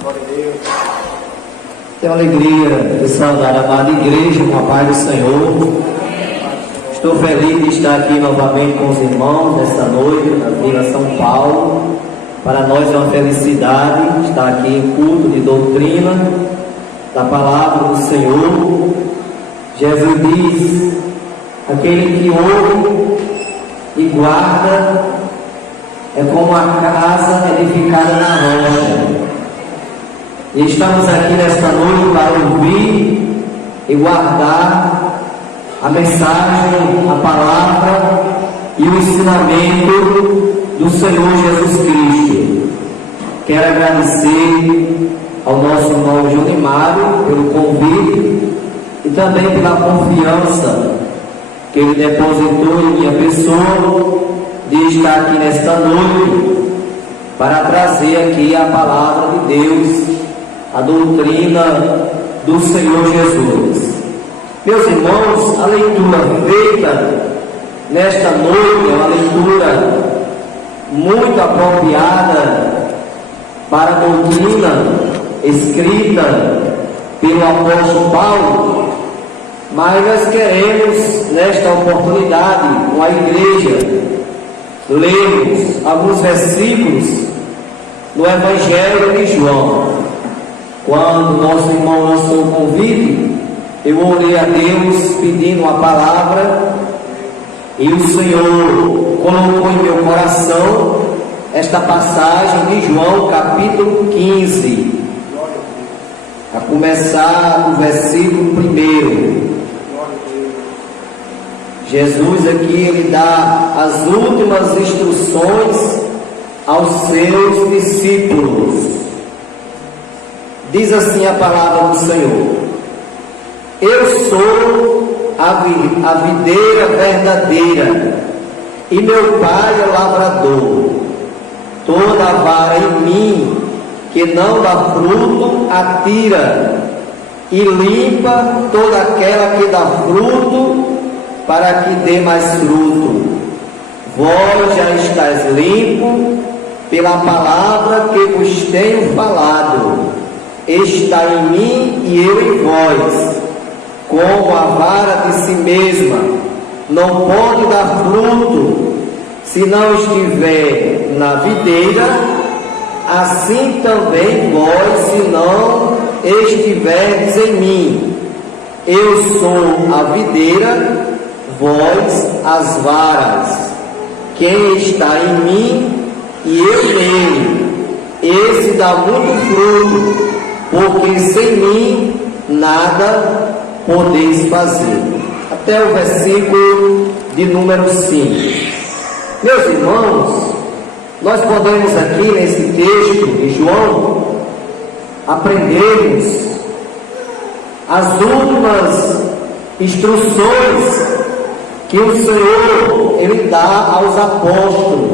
Glória a Deus. Tenho alegria de saudar a amada igreja com a paz do Senhor. Estou feliz de estar aqui novamente com os irmãos nesta noite na Vila São Paulo. Para nós é uma felicidade estar aqui em culto de doutrina da palavra do Senhor. Jesus diz: aquele que ouve e guarda é como a casa edificada na rocha. E estamos aqui nesta noite para ouvir e guardar a mensagem, a palavra e o ensinamento do Senhor Jesus Cristo. Quero agradecer ao nosso irmão Junimário pelo convite e também pela confiança que ele depositou em minha pessoa de estar aqui nesta noite para trazer aqui a palavra de Deus, a doutrina do Senhor Jesus. Meus irmãos, a leitura feita nesta noite é uma leitura muito apropriada para a doutrina escrita pelo apóstolo Paulo, mas nós queremos, nesta oportunidade, com a igreja, lermos alguns versículos no Evangelho de João. Quando nosso irmão lançou o convite, eu orei a Deus pedindo uma palavra, e o Senhor colocou em meu coração esta passagem de João capítulo 15, a começar do versículo 1. Jesus aqui ele dá as últimas instruções aos seus discípulos. Diz assim a palavra do Senhor: eu sou a videira verdadeira, e meu Pai é o lavrador. Toda a vara em mim que não dá fruto, atira, e limpa toda aquela que dá fruto, para que dê mais fruto. Vós já estáis limpo pela palavra que vos tenho falado. Está em mim e eu em vós. Como a vara de si mesma não pode dar fruto se não estiver na videira, assim também vós, se não estiverdes em mim. Eu sou a videira, vós as varas. Quem está em mim e eu nele, esse dá muito fruto, porque sem mim nada podeis fazer. Até o versículo de número 5. Meus irmãos, nós podemos aqui nesse texto de João aprendermos as últimas instruções que o Senhor ele dá aos apóstolos.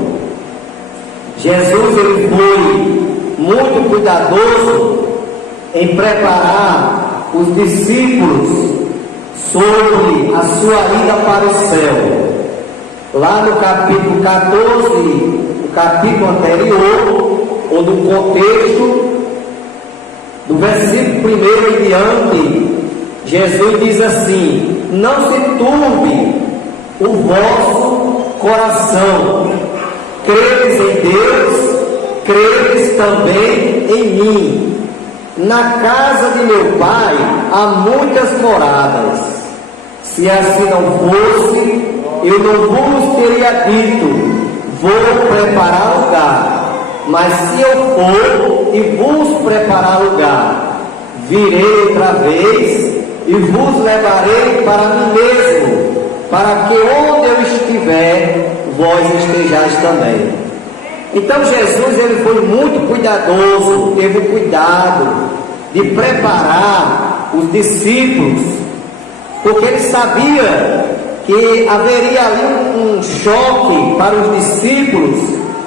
Jesus ele foi muito cuidadoso em preparar os discípulos sobre a sua ida para o céu. Lá no capítulo 14, o capítulo anterior, ou do contexto, do versículo 1 em diante, Jesus diz assim: não se turbe o vosso coração, credes em Deus, credes também em mim. Na casa de meu Pai há muitas moradas. Se assim não fosse, eu não vos teria dito: vou preparar lugar. Mas se eu for e vos preparar lugar, virei outra vez e vos levarei para mim mesmo, para que onde eu estiver, vós estejais também. Então Jesus ele foi muito cuidadoso, teve o cuidado de preparar os discípulos, porque ele sabia que haveria ali um choque para os discípulos,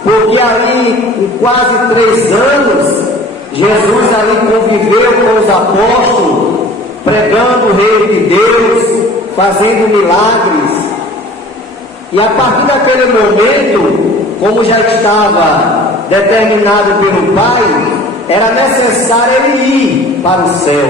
porque ali em quase 3 anos, Jesus ali conviveu com os apóstolos, pregando o reino de Deus, fazendo milagres, e a partir daquele momento, como já estava determinado pelo Pai, era necessário ele ir para o céu,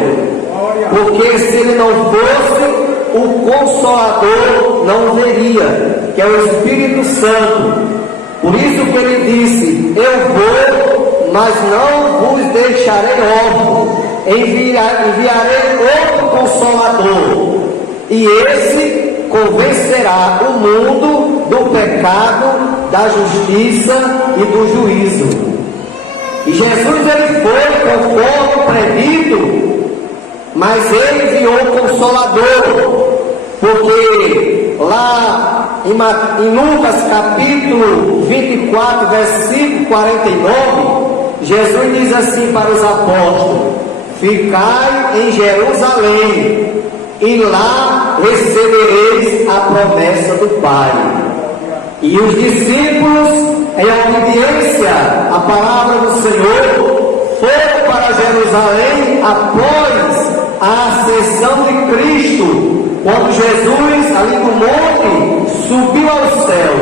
porque se ele não fosse, o Consolador não viria, que é o Espírito Santo. Por isso que ele disse: eu vou, mas não vos deixarei órfãos, enviarei outro Consolador, e esse convencerá o mundo do pecado, da justiça e do juízo. E Jesus ele foi conforme previsto, mas ele enviou o Consolador, porque lá em Lucas capítulo 24, versículo 49, Jesus diz assim para os apóstolos: ficai em Jerusalém, e lá recebereis a promessa do Pai. E os discípulos, em obediência à palavra do Senhor, foram para Jerusalém após a ascensão de Cristo, quando Jesus, ali no monte, subiu ao céu.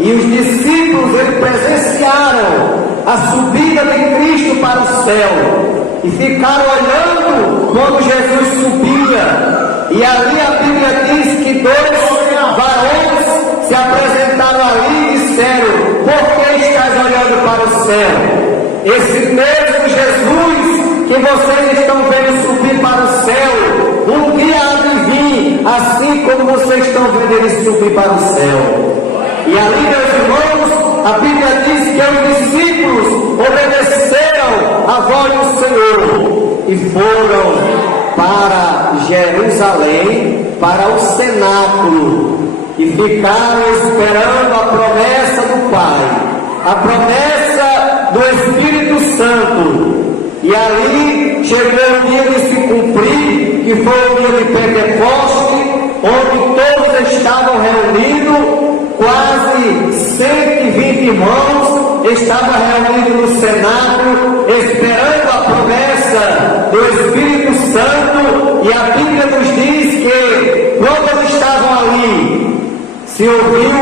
E os discípulos eles presenciaram a subida de Cristo para o céu e ficaram olhando quando Jesus subia. E ali a Bíblia diz que dois varões se apresentaram ali e disseram: por que estás olhando para o céu? Esse mesmo Jesus que vocês estão vendo subir para o céu, um dia há de vir, assim como vocês estão vendo ele subir para o céu. E ali, meus irmãos, a Bíblia diz que os discípulos obedeceram a voz do Senhor e foram para Jerusalém, para o cenáculo, e ficaram esperando a promessa do Pai, a promessa do Espírito Santo. E ali chegou o dia de se cumprir, que foi o dia de Pentecoste, onde todos estavam reunidos, quase 120 irmãos estavam reunidos no cenáculo, esperando a promessa do Espírito Santo. E a Bíblia nos diz que quando eles estavam ali, se ouviu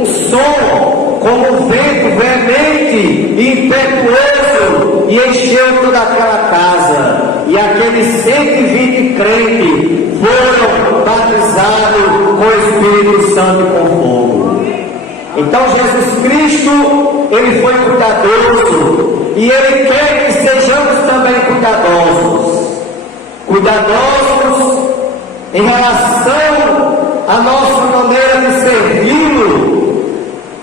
um som como um vento veemente e impetuoso, e encheu toda aquela casa, e aqueles 120 crentes foram batizados com o Espírito Santo e com fogo. Então Jesus Cristo, ele foi cuidadoso, e ele quer que sejamos também cuidadosos em relação à nossa maneira de servi-lo,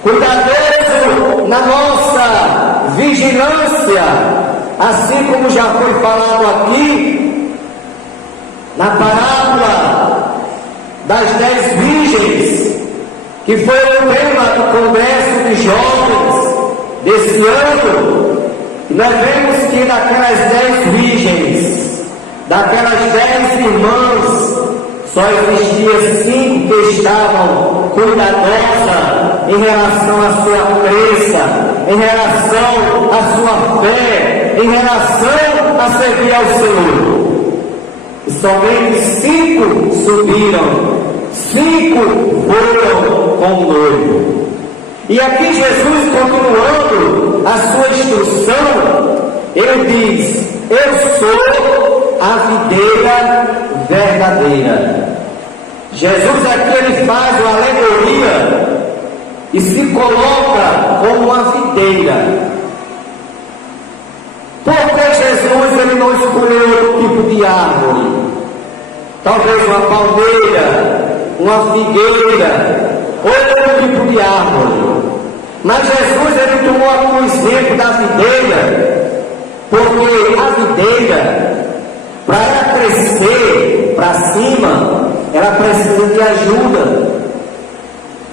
cuidadoso na nossa vigilância, assim como já foi falado aqui na parábola das 10 virgens, que foi o tema do congresso de jovens desse ano. Nós vemos que daquelas 10 virgens, daquelas 10 irmãs, só existia 5 que estavam cuidadosas em relação à sua crença, em relação à sua fé, em relação a servir ao Senhor. E somente 5 subiram, 5 foram com o noivo. E aqui Jesus, continuando a sua instrução, ele diz: eu sou a videira verdadeira. Jesus aqui ele faz uma alegoria e se coloca como uma videira. Por que Jesus ele não escolheu outro tipo de árvore? Talvez uma palmeira, uma figueira, outro tipo de árvore. Mas Jesus ele tomou aqui o exemplo da videira, porque a videira, para ela crescer para cima, ela precisa de ajuda.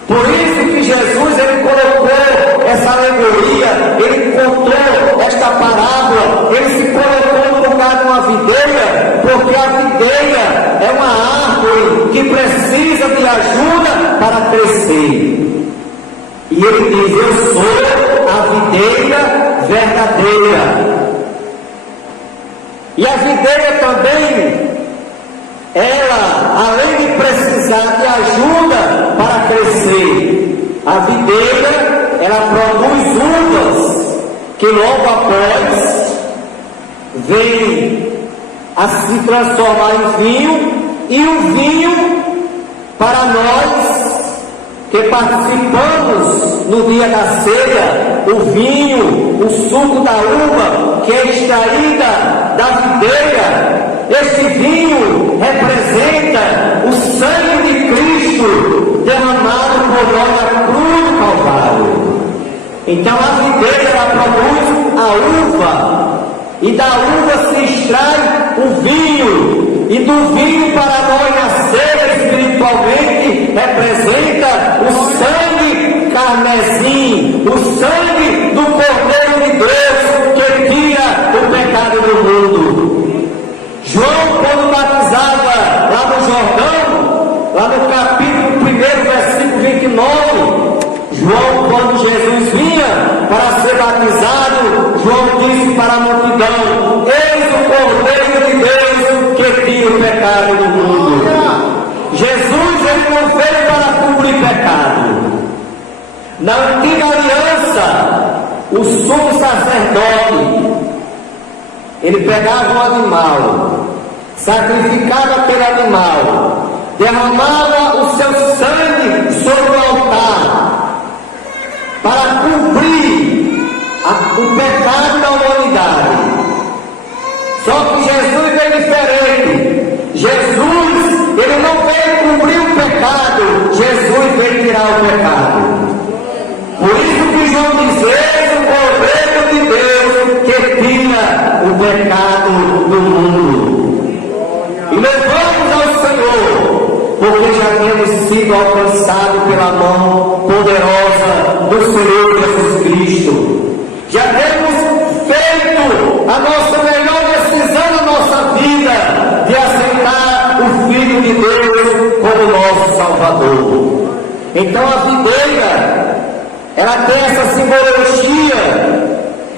Por isso que Jesus ele colocou essa alegoria, ele contou esta parábola, ele se colocou no lugar de uma videira, porque a videira é uma árvore que precisa de ajuda para crescer. E ele diz: eu sou a videira verdadeira. E a videira também, ela, além de precisar de ajuda para crescer, a videira, ela produz uvas, que logo após vem a se transformar em vinho, e o vinho, para nós que participamos no dia da ceia, o vinho, o suco da uva, que é extraída da videira, este vinho representa o sangue de Cristo derramado por nós na cruz do Calvário. Então a videira ela produz a uva, e da uva se extrai o vinho, e do vinho para nós na ceia espiritualmente representa o sangue carmesim, o sangue do Cordeiro de Deus que tira o pecado do mundo. João, quando batizava lá no Jordão, lá no capítulo 1, versículo 29, João, quando Jesus vinha para ser batizado, João disse para a multidão: eis o Cordeiro de Deus que tira o pecado do mundo. Jesus, ele não veio para cobrir pecado. Na antiga aliança, o sumo sacerdote, ele pegava um animal, sacrificava aquele animal, derramava o seu sangue sobre o altar, para cobrir o pecado da humanidade. Só que Jesus veio diferente. Jesus, ele não veio cobrir o pecado, Jesus veio tirar o pecado. Por isso que João diz: eis o Cordeiro de Deus que tira o pecado do mundo. E louvamos ao Senhor, porque já temos sido alcançados pela mão poderosa do Senhor Jesus Cristo. Já temos feito a nossa melhor decisão na nossa vida de aceitar o Filho de Deus como nosso Salvador. Então a videira, ela tem essa simbologia,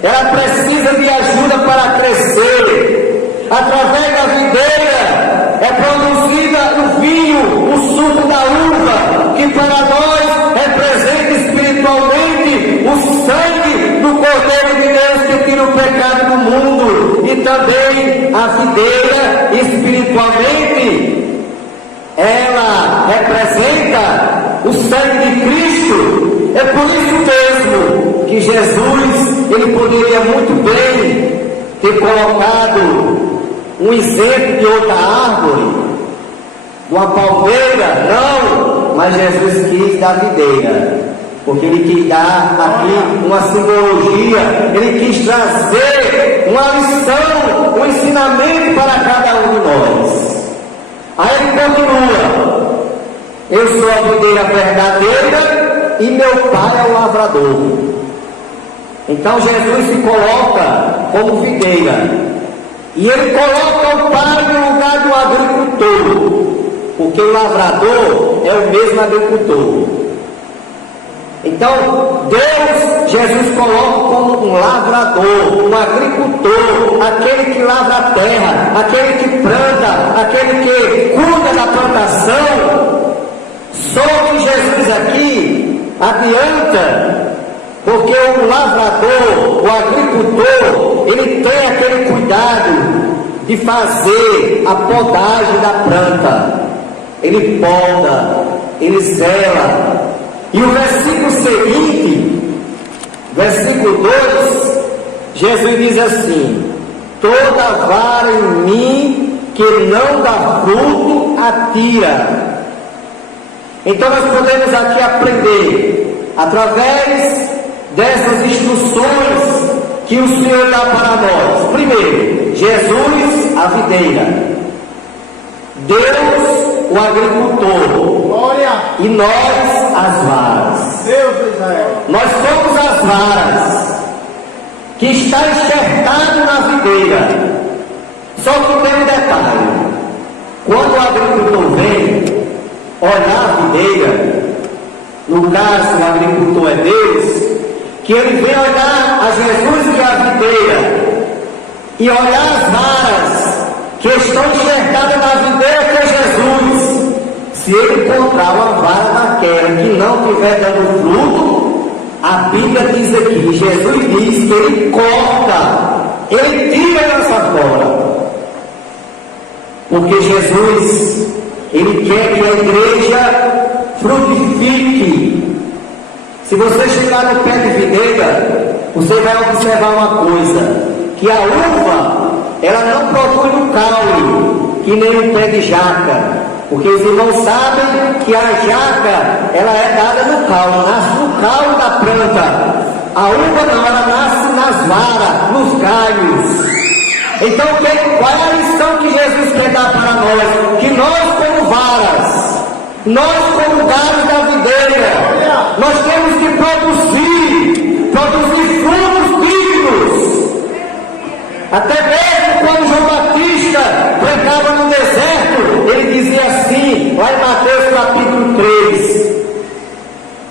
ela precisa de ajuda para crescer. Através da videira é produzida o vinho, o suco da uva, que para nós representa espiritualmente o sangue do Cordeiro de Deus que tira o pecado do mundo. E também a videira, espiritualmente, ela representa o sangue de Cristo. É por isso mesmo que Jesus, ele poderia muito bem ter colocado um exemplo de outra árvore, de uma palmeira, não, mas Jesus quis da videira, porque ele quis dar aqui uma simbologia, ele quis trazer uma lição, um ensinamento para cada um de nós. Aí ele continua: eu sou a videira verdadeira e meu pai é o lavrador. Então Jesus se coloca como videira, e ele coloca o pai no lugar do agricultor, porque o lavrador é o mesmo agricultor. Então Deus, Jesus coloca como um lavrador, um agricultor, aquele que lavra a terra, aquele que planta, aquele que cuida da plantação. Só que Jesus aqui adianta, porque o lavrador, o agricultor, ele tem aquele cuidado de fazer a podagem da planta. Ele poda, ele zela. E o versículo seguinte, versículo 2, Jesus diz assim: toda vara em mim que não dá fruto, atira. Então nós podemos aqui aprender, através dessas instruções que o Senhor dá para nós. Primeiro, Jesus, a videira, Deus, o agricultor, glória, e nós, as varas. Deus, Israel. Nós somos as varas que está enxertado na videira. Só que tem um detalhe: quando o agricultor vem olhar a videira, no caso o agricultor é Deus, que ele vem olhar a Jesus, que é a videira, e olhar as varas que estão enxertadas na videira, que é Jesus. Se ele encontrar uma vara daquela que não estiver dando fruto, a Bíblia diz aqui, Jesus diz que ele corta, ele tira dessa forma. Porque Jesus, Ele quer que a igreja frutifique. Se você chegar no pé de videira, você vai observar uma coisa, que a uva, ela não produz no caule, que nem o pé de jaca. Porque os irmãos sabem que a jaca, ela é dada no caule, nasce no caule da planta. A uva não, ela nasce nas varas, nos galhos. Então, qual é a lição que Jesus quer dar para nós? Que nós, como varas, nós, como galhos da videira, nós temos que produzir frutos dignos. Até mesmo quando João Batista pregava no deserto, ele dizia assim, lá em Mateus capítulo 3,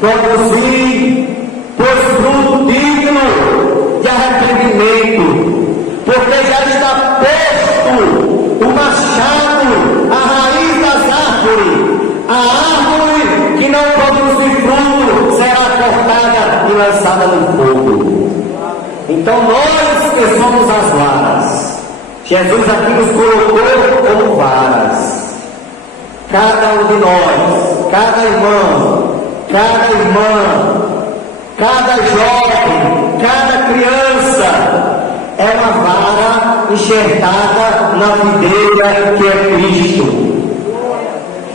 produzir, pois fruto digno de arrependimento, porque já está posto o machado à raiz das árvores. A árvore que não produzir fruto será cortada e lançada no fogo. Então nós que somos as varas, Jesus aqui nos colocou como varas. Cada um de nós, cada irmão, cada irmã, cada jovem, cada criança é uma vara enxertada na videira que é Cristo.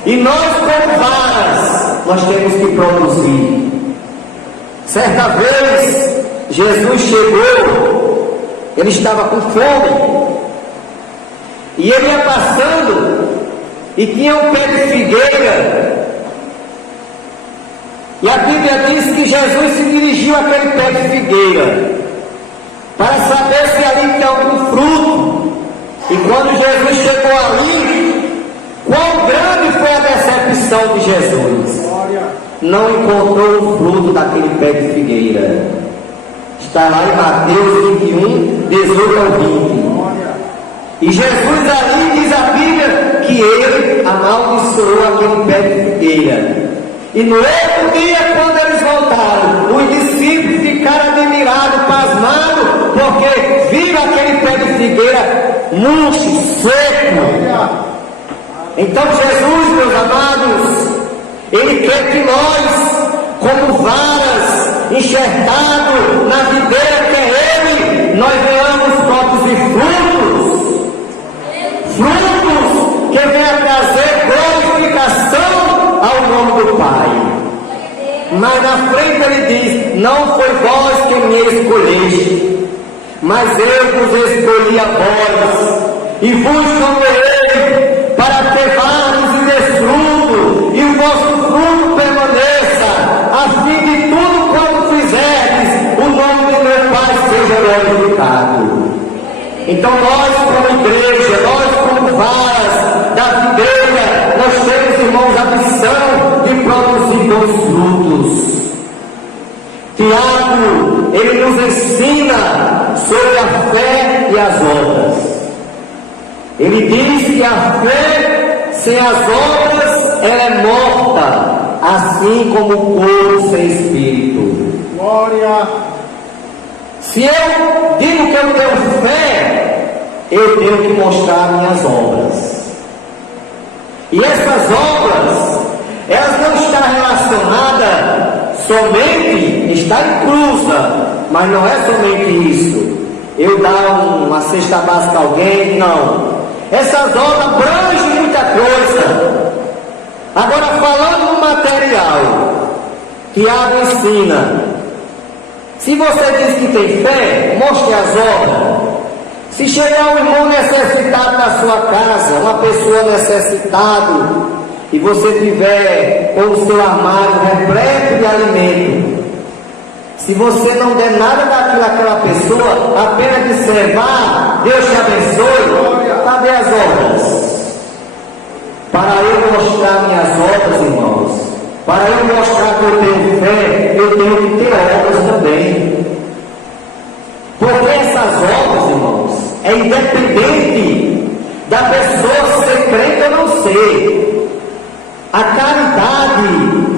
E nós, como varas, nós temos que produzir. Certa vez, Jesus chegou, ele estava com fome, e ele ia passando, e tinha um pé de figueira, e a Bíblia diz que Jesus se dirigiu àquele pé de figueira, para saber se ali tinha algum fruto. E quando Jesus chegou ali, quão grande foi a decepção de Jesus! Não encontrou o fruto daquele pé de figueira. Está lá em Mateus 21, 18 ao 20. E Jesus ali diz a Bíblia que ele amaldiçoou aquele pé de figueira. E no outro dia, quando eles voltaram, os discípulos ficaram admirados, pasmados, porque viram aquele pé de figueira murcho, seco. Então Jesus, meus amados, Ele quer que nós, como varas, enxertados na videira que é Ele, nós venhamos produzir frutos. Frutos que venham trazer glorificação ao nome do Pai. Mas na frente Ele diz, não foi vós que me escolheste, mas eu vos escolhi a vós, e vos chamei para ter vasos e desfruto, e o vosso fruto permaneça, a fim de tudo quanto fizerdes, o nome de meu Pai seja glorificado. Então nós, como igreja, nós como varas da videira, nós temos, irmãos, a missão de produzir bons frutos. Tiago, ele nos ensina sobre a fé e as obras. Ele diz que a fé sem as obras ela é morta, assim como o corpo sem espírito. Glória! Se eu digo que eu tenho fé, eu tenho que mostrar minhas obras. E essas obras, elas não estão relacionadas somente, está inclusa, mas não é somente isso. Eu dar uma cesta básica a alguém, não. Essas obras abrangem muita coisa. Agora, falando no material, Tiago ensina: se você diz que tem fé, mostre as obras. Se chegar um irmão necessitado na sua casa, uma pessoa necessitada, e você tiver com o seu armário repleto de alimento, se você não der nada daquilo àquela pessoa, apenas disser, vá, Deus te abençoe, cadê as obras? Para eu mostrar minhas obras, irmãos, para eu mostrar que eu tenho fé, eu tenho que ter obras também. Porque essas obras, irmãos, é independente da pessoa ser crente ou não ser. A caridade,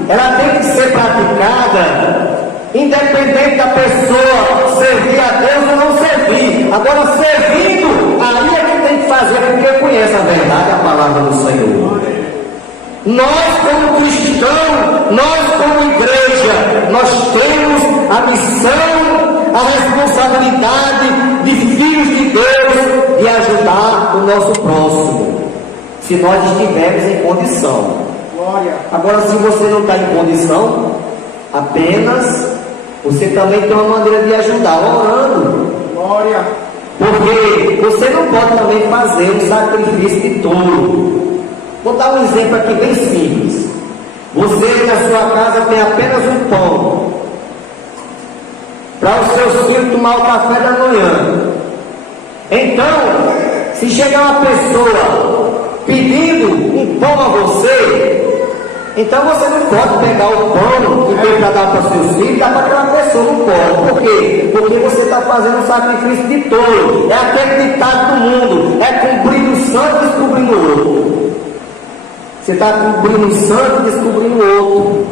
ela tem que ser praticada independente da pessoa servir a Deus ou não servir. Agora, servindo, aí é que tem que fazer, porque conhece a verdade, a palavra do Senhor. Nós como cristãos, nós como igreja, nós temos a missão, a responsabilidade de filhos de Deus de ajudar o nosso próximo, se nós estivermos em condição. Agora, se você não está em condição, apenas você também tem uma maneira de ajudar, orando. Porque você não pode também fazer um sacrifício de touro. Vou dar um exemplo aqui bem simples. Você na sua casa tem apenas um pão para os seus filhos tomar o café da manhã. Então, se chegar uma pessoa pedindo um pão a você, então você não pode pegar o pão que tem para dar para os seus filhos e dar para aquela pessoa, não pode. Por quê? Porque você está fazendo um sacrifício de touro. É aquele ditado do mundo, é cumprindo o santo e descobrindo o outro. Você está cumprindo o santo e descobrindo o outro.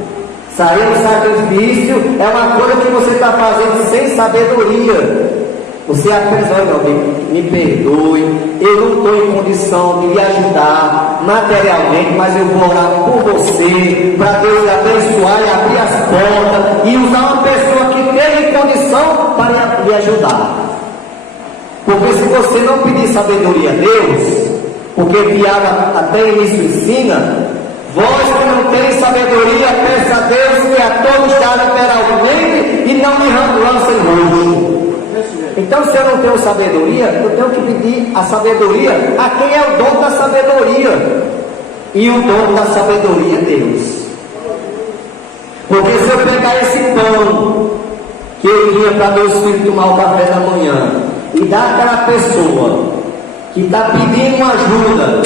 Sair do sacrifício é uma coisa que você está fazendo sem sabedoria. Você apenas, olha, meu bem, me perdoe, eu não estou em condição de lhe ajudar materialmente, mas eu vou orar por você, para Deus lhe abençoar e abrir as portas, e usar uma pessoa que tenha condição para lhe ajudar. Porque se você não pedir sabedoria a Deus, porque Tiago até o início ensina, vós que não tereis sabedoria, peça a Deus que a todos dá liberalmente e não me lancem roxo. Então, se eu não tenho sabedoria, eu tenho que pedir a sabedoria a quem é o dono da sabedoria. E o dono da sabedoria é Deus. Porque se eu pegar esse pão que eu tinha para meus filhos tomar o café da manhã e dar àquela pessoa que está pedindo ajuda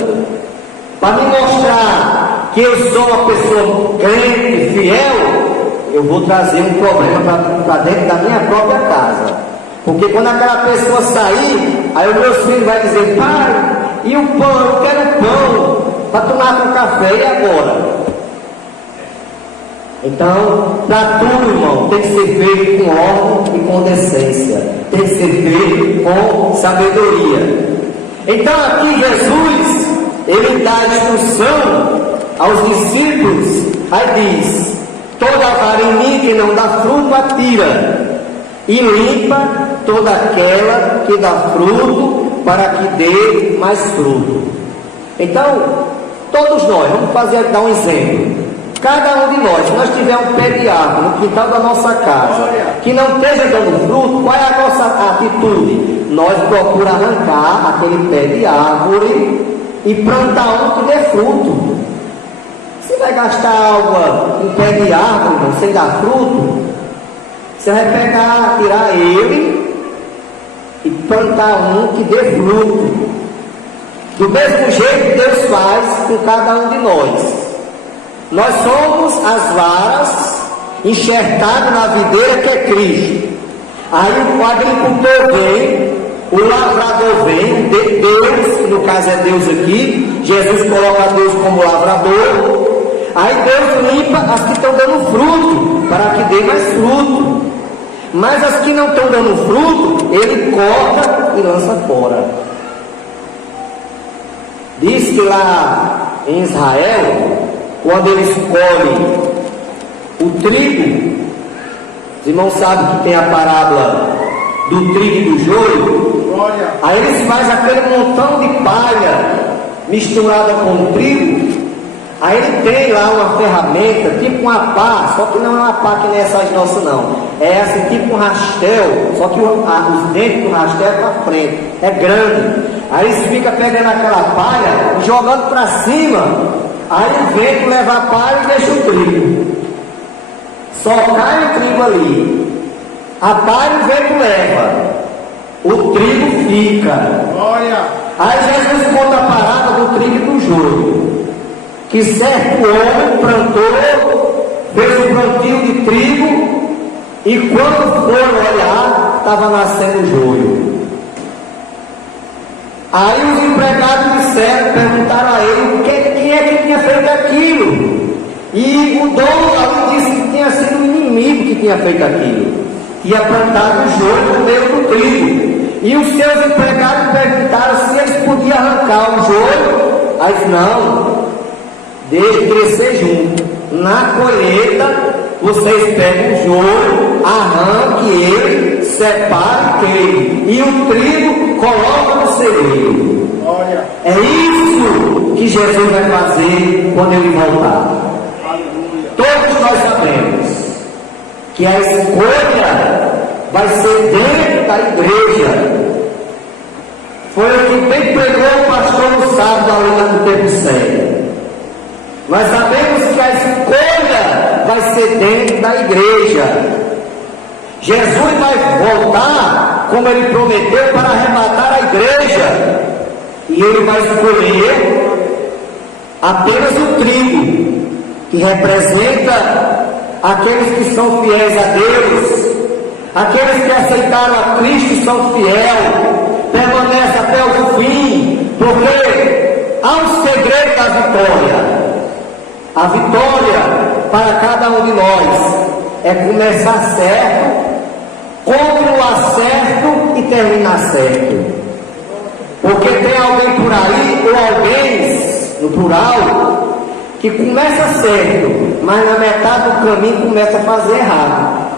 para me mostrar que eu sou uma pessoa crente, fiel, eu vou trazer um problema para dentro da minha própria casa. Porque quando aquela pessoa sair, aí os meus filhos vão dizer: pai, e o pão? Eu quero pão para tomar com café, e agora? Então, para tudo, irmão, tem que ser feito com ordem e com decência, tem que ser feito com sabedoria. Então aqui Jesus, ele dá a instrução aos discípulos, aí diz: toda vara em mim que não dá fruto atira, e limpa toda aquela que dá fruto, para que dê mais fruto. Então, todos nós, vamos dar um exemplo. Cada um de nós, se nós tivermos um pé de árvore no quintal da nossa casa, que não esteja dando fruto, qual é a nossa atitude? Nós procuramos arrancar aquele pé de árvore e plantar um que dê fruto. Você vai gastar água em pé de árvore, não, sem dar fruto? Você vai pegar, tirar ele e plantar um que dê fruto. Do mesmo jeito Deus faz com cada um de nós. Nós somos as varas enxertadas na videira que é Cristo. Aí o agricultor vem, o lavrador vem, Deus, que no caso é Deus aqui, Jesus coloca Deus como lavrador. Aí Deus limpa as que estão dando fruto, para que dê mais fruto. Mas as que não estão dando fruto, ele corta e lança fora. Diz que lá em Israel, quando eles colhem o trigo, os irmãos sabem que tem a parábola do trigo e do joio. Aí eles fazem aquele montão de palha misturada com o trigo. Aí ele tem lá uma ferramenta, tipo uma pá, só que não é uma pá que nem essas nossas não. É assim, tipo um rastel, só que os dentes do rastel é para frente, é grande. Aí eles ficam pegando aquela palha e jogando para cima. Aí o vento leva a palha e deixa o trigo. Só cai o trigo ali. A palha o vento leva. O trigo fica. Aí Jesus conta a parada do trigo e do joio. Que certo homem plantou, fez um plantio de trigo, e quando foram olhar, estava nascendo joio. Aí os empregados disseram, perguntaram a ele quem é que tinha feito aquilo. E o dono ali disse que tinha sido o inimigo que tinha feito aquilo. Tinha plantado o joio no meio do trigo. E os seus empregados perguntaram se eles podiam arrancar o joio Aí não, deixe crescer junto. Na colheita, vocês pegam o joio, arranque ele, separe e queime. E o trigo coloca no celeiro. Olha. É isso que Jesus vai fazer quando ele voltar. Aleluia. Todos nós sabemos que a escolha vai ser dentro da igreja. Foi o que bem pregou o pastor no sábado ali no tempo sério. Nós sabemos que a escolha vai ser dentro da igreja. Jesus vai voltar, como ele prometeu, para arrebatar a igreja. E ele vai escolher apenas o trigo, que representa aqueles que são fiéis a Deus, aqueles que aceitaram a Cristo e são fiéis, permanecem até o fim, porque há um segredo da vitória. A vitória para cada um de nós é começar certo, continuar certo e terminar certo. Porque tem alguém por aí, ou alguém, no plural, que começa certo, mas na metade do caminho começa a fazer errado.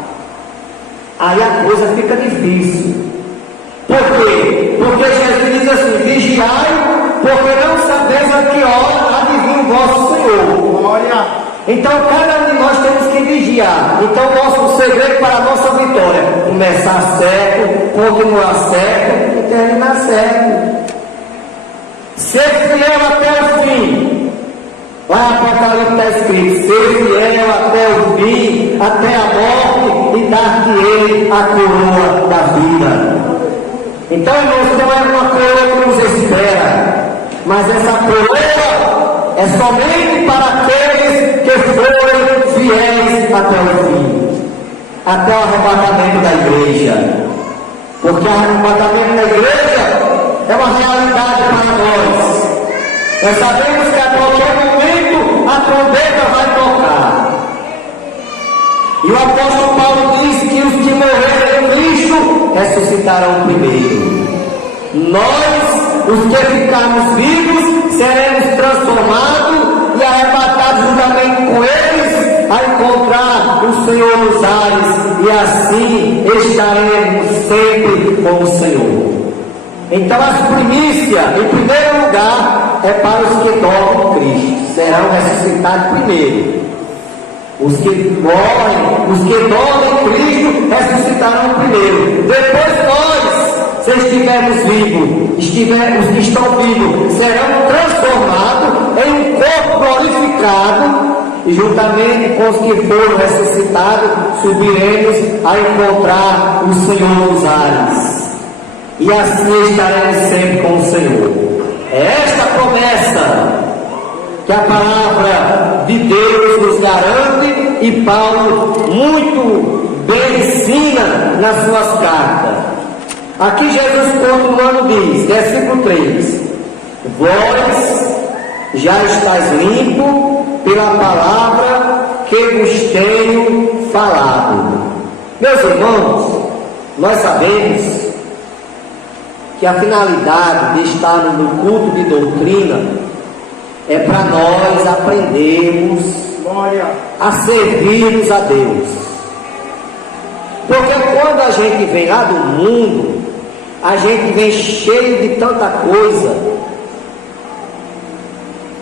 Aí a coisa fica difícil. Por quê? Porque Jesus diz assim: vigiai, porque não sabeis a que hora há de vir o vosso Senhor. Glória. Então cada um de nós temos que vigiar. Então o nosso segredo para a nossa vitória: começar certo, continuar certo e terminar certo. Ser fiel até o fim. Lá em Apocalipse está escrito: ser fiel até o fim, até a morte, e dar-te ele a coroa da vida. Então, irmãos, não é uma coroa que nos espera, mas essa coroa é somente para aqueles que forem fiéis até o fim, até o arrebatamento da igreja. Porque o arrebatamento da igreja é uma realidade para nós. Nós sabemos que a qualquer momento a trombeta vai tocar. E o apóstolo Paulo diz que os que morreram em Cristo ressuscitarão primeiro. Nós, os que ficarmos vivos, seremos transformados e arrebatados juntamente com eles a encontrar o Senhor nos ares, e assim estaremos sempre com o Senhor. Então as primícias, em primeiro lugar, é para os que dormem em Cristo, serão ressuscitados primeiro. Os que morrem, os que dormem em Cristo, ressuscitarão primeiro. Depois nós, se estivermos vivos, os que estão vivos, serão transformados em um corpo glorificado, e juntamente com os que foram ressuscitados, subiremos a encontrar o Senhor nos ares. E assim estaremos sempre com o Senhor. É esta promessa que a palavra de Deus nos garante, e Paulo muito bem ensina nas suas cartas. Aqui Jesus continuando diz, versículo 3: vós já estáis limpo pela palavra que vos tenho falado. Meus irmãos, nós sabemos que a finalidade de estar no culto de doutrina é para nós aprendermos a servirmos a Deus. Porque quando a gente vem lá do mundo, a gente vem cheio de tanta coisa,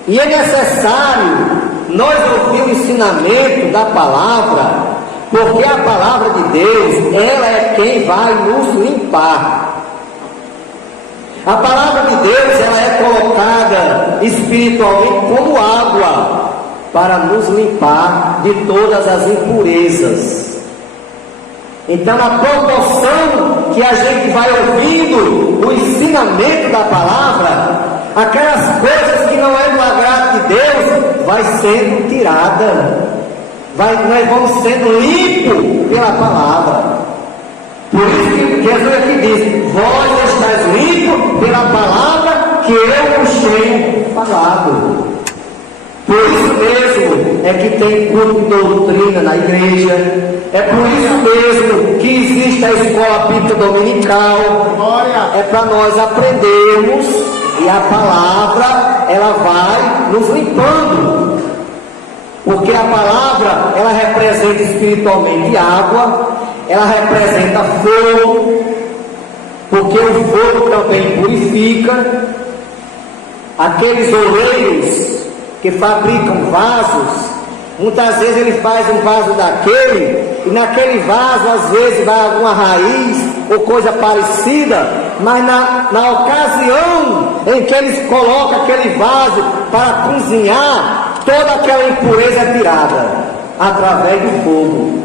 e é necessário nós ouvir o ensinamento da palavra, porque a palavra de Deus, ela é quem vai nos limpar. A palavra de Deus, ela é colocada espiritualmente como água para nos limpar de todas as impurezas. Então, na proporção que a gente vai ouvindo o ensinamento da palavra, aquelas coisas que não é do agrado de Deus vai sendo tirada, nós vamos sendo limpos pela palavra. Por isso que Jesus aqui diz: vós estáis limpos pela palavra que eu vos tenho falado. Por isso mesmo é que tem culto de doutrina na igreja. É por isso mesmo que existe a escola bíblica dominical. É para nós aprendermos, e a palavra ela vai nos limpando, porque a palavra, ela representa espiritualmente água, ela representa fogo, porque o fogo também purifica. Aqueles oleiros que fabricam vasos, muitas vezes ele faz um vaso daquele, e naquele vaso às vezes vai alguma raiz ou coisa parecida, mas na ocasião em que eles colocam aquele vaso para cozinhar, toda aquela impureza é tirada através do fogo.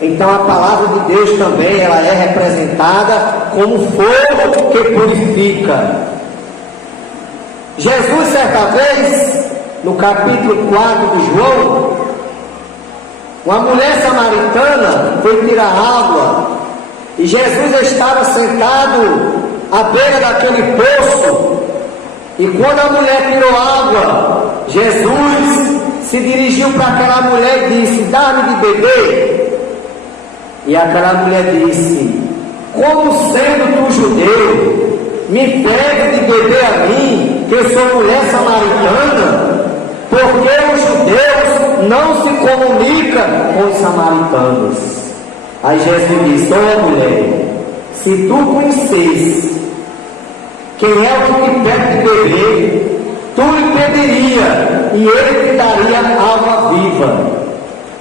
Então a palavra de Deus também, ela é representada como fogo que purifica. Jesus, certa vez, no capítulo 4 de João, uma mulher samaritana foi tirar água, e Jesus estava sentado à beira daquele poço, e quando a mulher tirou água, Jesus se dirigiu para aquela mulher e disse: dá-me de beber. E aquela mulher disse: como sendo tu judeu, me pede de beber a mim, que eu sou mulher samaritana? Porque os judeus não se comunicam com os samaritanos. Aí Jesus disse: ó mulher, se tu conhecesse quem é o que te pede de beber, tu lhe pediria e ele te daria água viva.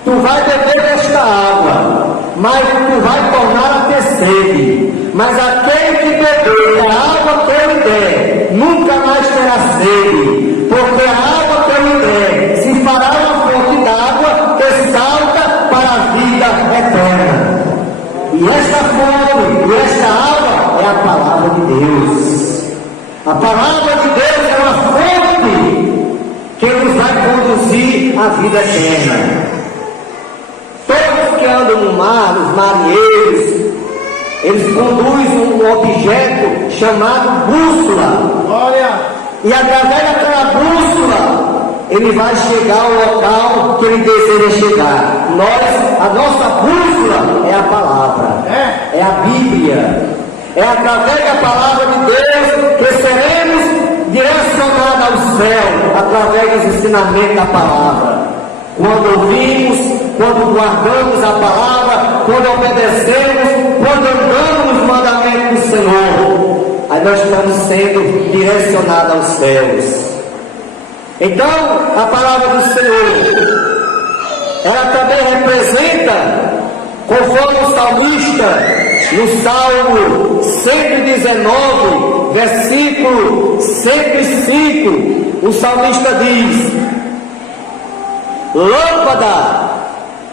Tu vai beber desta água, mas tu vai tornar a ter sede. Mas aquele que beber da água que eu lhe der, nunca mais terá sede, porque a água que eu lhe der se fará uma fonte d'água que salta para a vida eterna. E esta fonte, e esta água é a palavra de Deus. A palavra de Deus é uma fonte que nos vai conduzir à vida eterna. Todos que andam no mar, os marinheiros, eles conduzem um objeto chamado bússola. Olha. E através daquela bússola, ele vai chegar ao local que ele deseja chegar. A nossa bússola é a palavra, é a Bíblia. É através da palavra de Deus que seremos direcionados ao céu, através dos ensinamentos da palavra. Quando ouvimos, quando guardamos a palavra, quando obedecemos, quando andamos nos mandamentos do Senhor, aí nós estamos sendo direcionados aos céus. Então, a palavra do Senhor, ela também representa, conforme o salmista, no Salmo 119, versículo 105, o salmista diz: lâmpada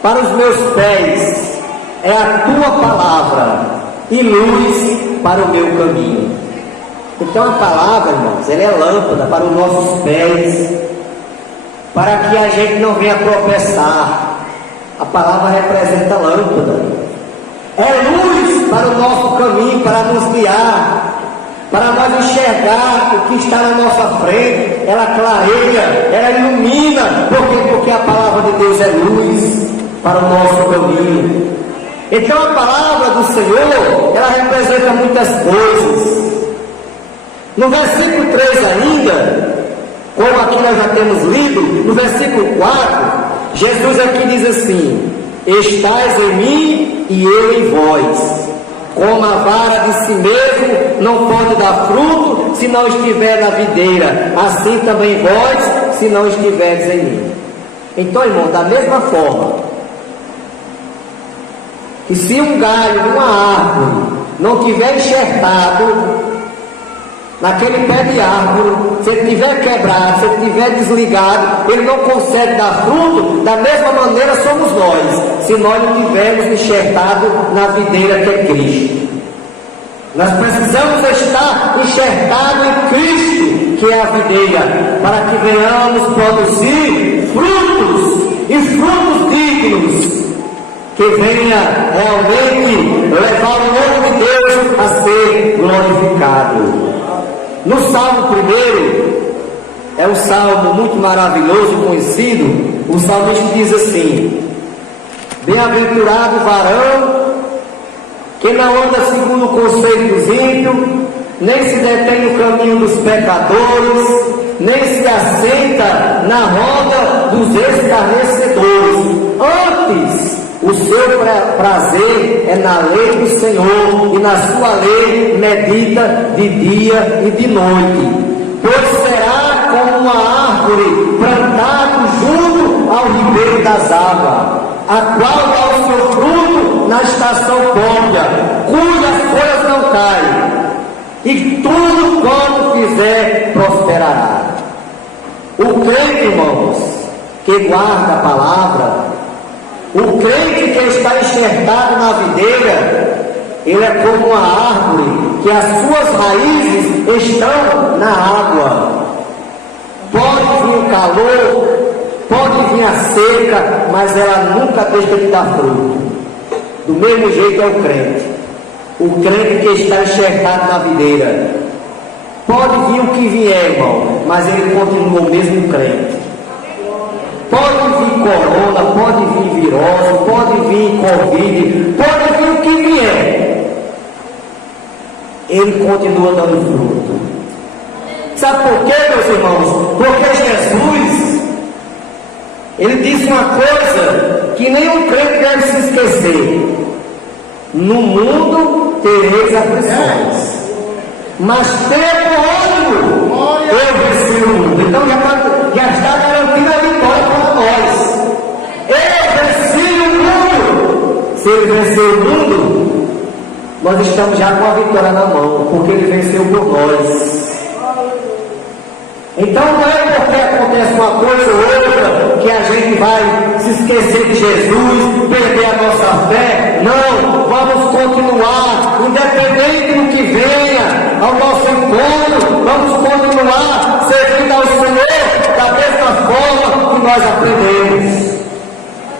para os meus pés é a tua palavra e luz para o meu caminho. Então a palavra, irmãos, ela é lâmpada para os nossos pés, para que a gente não venha tropeçar. A palavra representa lâmpada. É luz para o nosso caminho, para nos guiar, para nós enxergar o que está na nossa frente. Ela clareia, ela ilumina. Por quê? Porque a palavra de Deus é luz para o nosso caminho. Então a palavra do Senhor, ela representa muitas coisas. No versículo 3 ainda, como aqui nós já temos lido, no versículo 4, Jesus aqui diz assim: estais em mim e eu em vós. Como a vara de si mesmo não pode dar fruto se não estiver na videira, assim também vós, se não estiverdes em mim. Então, irmão, da mesma forma que se um galho de uma árvore não tiver enxertado naquele pé de árvore, se ele estiver quebrado, se ele estiver desligado, ele não consegue dar fruto. Da mesma maneira somos nós, se nós não tivermos enxertado na videira que é Cristo. Nós precisamos estar enxertados em Cristo, que é a videira, para que venhamos produzir frutos, e frutos dignos, que venha realmente levar o nome de Deus a ser glorificado. No Salmo 1, é um salmo muito maravilhoso, conhecido. O salmista diz assim: bem-aventurado o varão que não anda segundo o conselho dos ímpios, nem se detém no caminho dos pecadores, nem se assenta na roda dos escarnecedores. Antes, o seu prazer é na lei do Senhor, e na sua lei medita de dia e de noite. Pois será como uma árvore plantada junto ao ribeiro das águas, a qual dá o seu fruto na estação própria, cujas folhas não caem, e tudo quanto fizer prosperará. O crente, irmãos, que guarda a palavra, o crente que está enxertado na videira, ele é como uma árvore que as suas raízes estão na água. Pode vir o calor, pode vir a seca, mas ela nunca deixa de dar fruto. Do mesmo jeito é o crente. O crente que está enxertado na videira. Pode vir o que vier, irmão, mas ele continua o mesmo crente. Pode vir corona, pode vir virose, pode vir covid, pode vir o que vier. Ele continua dando fruto. Sabe por quê, meus irmãos? Porque Jesus, ele disse uma coisa que nenhum crente deve se esquecer: no mundo tereis aflições, mas tenha ânimo, eu venci o mundo. Então já está garantida a vitória para nós. Eu venci o mundo. Se ele venceu o mundo, nós estamos já com a vitória na mão, porque ele venceu por nós. Então não é porque acontece uma coisa ou outra que a gente vai se esquecer de Jesus, perder a nossa fé. Não, vamos continuar, independente do que venha ao nosso encontro, vamos continuar servindo ao Senhor da mesma forma que nós aprendemos.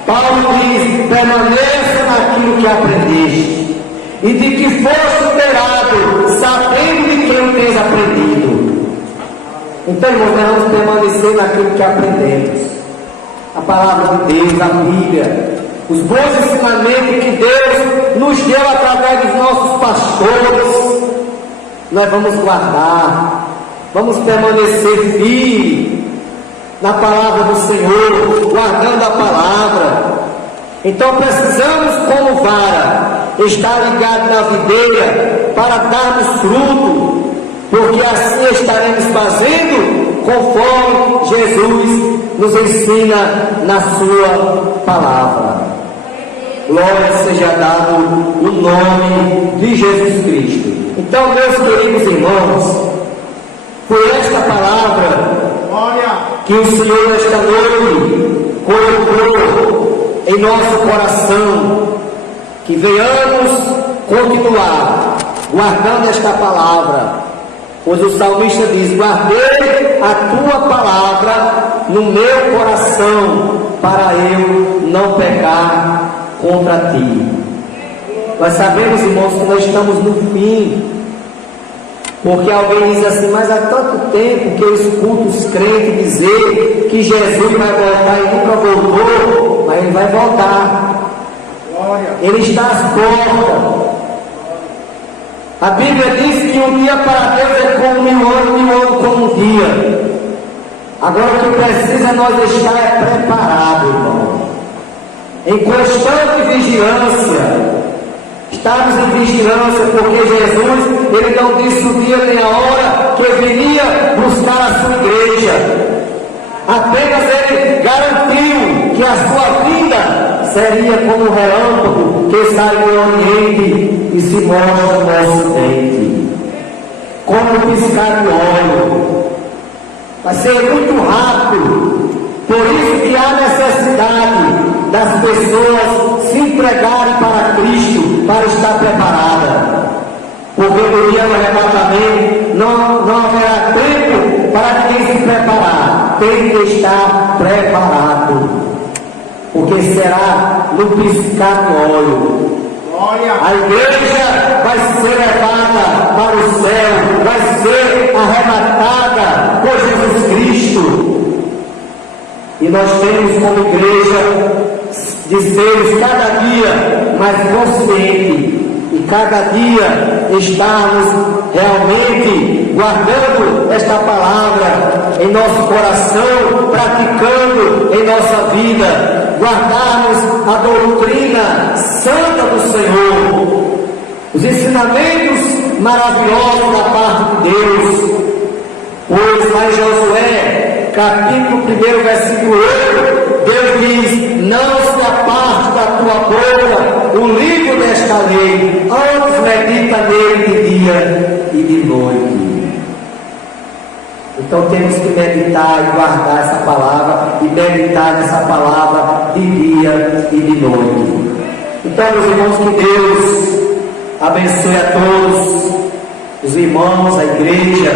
Paulo diz: permaneça naquilo que aprendeste, e de que foste inteirado, sabendo de quem tens aprendido. Então, irmãos, nós vamos permanecer naquilo que aprendemos. A palavra de Deus, a Bíblia, os bons ensinamentos que Deus nos deu através dos nossos pastores, nós vamos guardar, vamos permanecer firmes na palavra do Senhor, guardando a palavra. Então precisamos, como vara, estar ligado na videira para darmos fruto, porque assim estaremos fazendo conforme Jesus nos ensina na sua palavra. Glória seja dado o nome de Jesus Cristo. Então, meus queridos irmãos, foi esta palavra que o Senhor esta noite colocou em nosso coração, que venhamos continuar guardando esta palavra. Pois o salmista diz: guardei a tua palavra no meu coração, para eu não pecar contra ti. Nós sabemos, irmãos, que nós estamos no fim, porque alguém diz assim: mas há tanto tempo que eu escuto os crentes dizer que Jesus vai voltar e nunca voltou. Mas ele vai voltar. Ele está às portas. A Bíblia diz que um dia para Deus é como 1000 anos, 1000 anos como um dia. Agora o que precisa nós estar preparados, irmão, em constante vigilância. Estamos em vigilância, porque Jesus, ele não disse o dia nem a hora que viria buscar a sua igreja. Apenas ele garantiu que a sua vinda seria como um relâmpago que sai do Oriente e se mostra no Ocidente, como um piscar de olho. Vai ser muito rápido. Por isso que há necessidade das pessoas se entregarem para Cristo, para estar preparada. Porque no dia do arrebatamento não haverá tempo para quem se preparar. Tem que estar preparado, porque será no piscar de olho. A igreja vai ser levada para o céu, vai ser arrebatada por Jesus Cristo. E nós temos como igreja de sermos cada dia mais conscientes e cada dia estarmos realmente guardando esta palavra em nosso coração, praticando em nossa vida, guardarmos a doutrina santa do Senhor, os ensinamentos maravilhosos da parte de Deus. Pois lá em Josué, capítulo 1, versículo 8, Deus diz: não se aparte da tua boca o livro desta lei, antes medita nele de dia e de noite. Então temos que meditar e guardar essa palavra, e meditar nessa palavra de dia e de noite. Então, meus irmãos, que Deus abençoe a todos os irmãos, a igreja,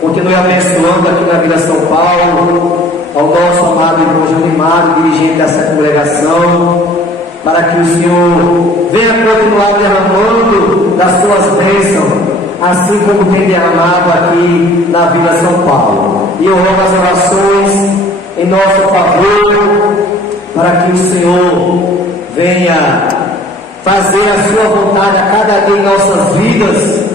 continue abençoando aqui na Vila São Paulo, ao nosso amado irmão Junimar, dirigente dessa congregação, para que o Senhor venha continuar derramando das suas bênçãos, assim como tem derramado aqui na Vila São Paulo. E eu rogo as orações em nosso favor, para que o Senhor venha fazer a sua vontade a cada dia em nossas vidas,